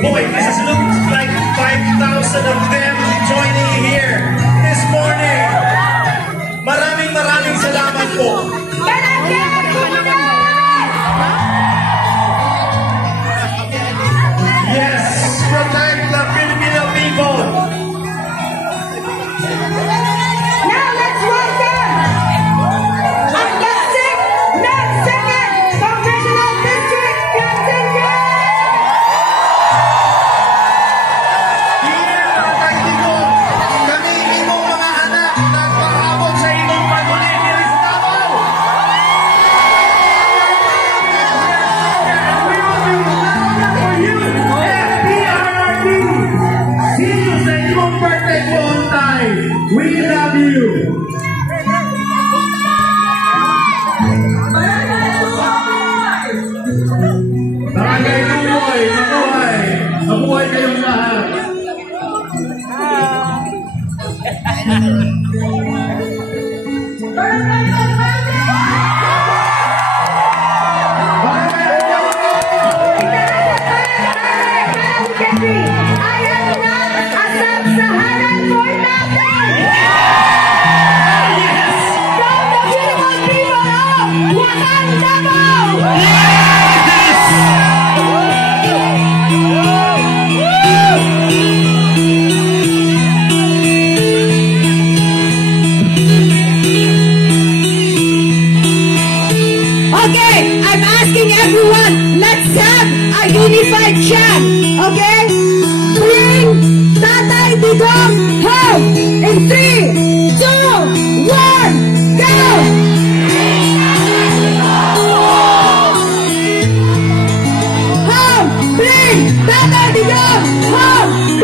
Boy, this looks like 5,000 of them joining here this morning. Maraming salamat po. Yes, protect the Filipino people. Now let's welcome ang next second Congressional District Captain Kami imong mga anak nagpaabot sa imong paguli ni Riztabal. For you, FPRRD, see you sa imong birthday po on time. We love you. Barangay Tuloy, mabuhay. Mabuhay kayong lahat. Ayan na asap sa harap for natin! From the beautiful people of Wakanda! Okay, I'm asking everyone, let's have a unified chant, okay? Bring Tatay Digong home in 3, 2, 1, go! Home! Bring Tatay Digong home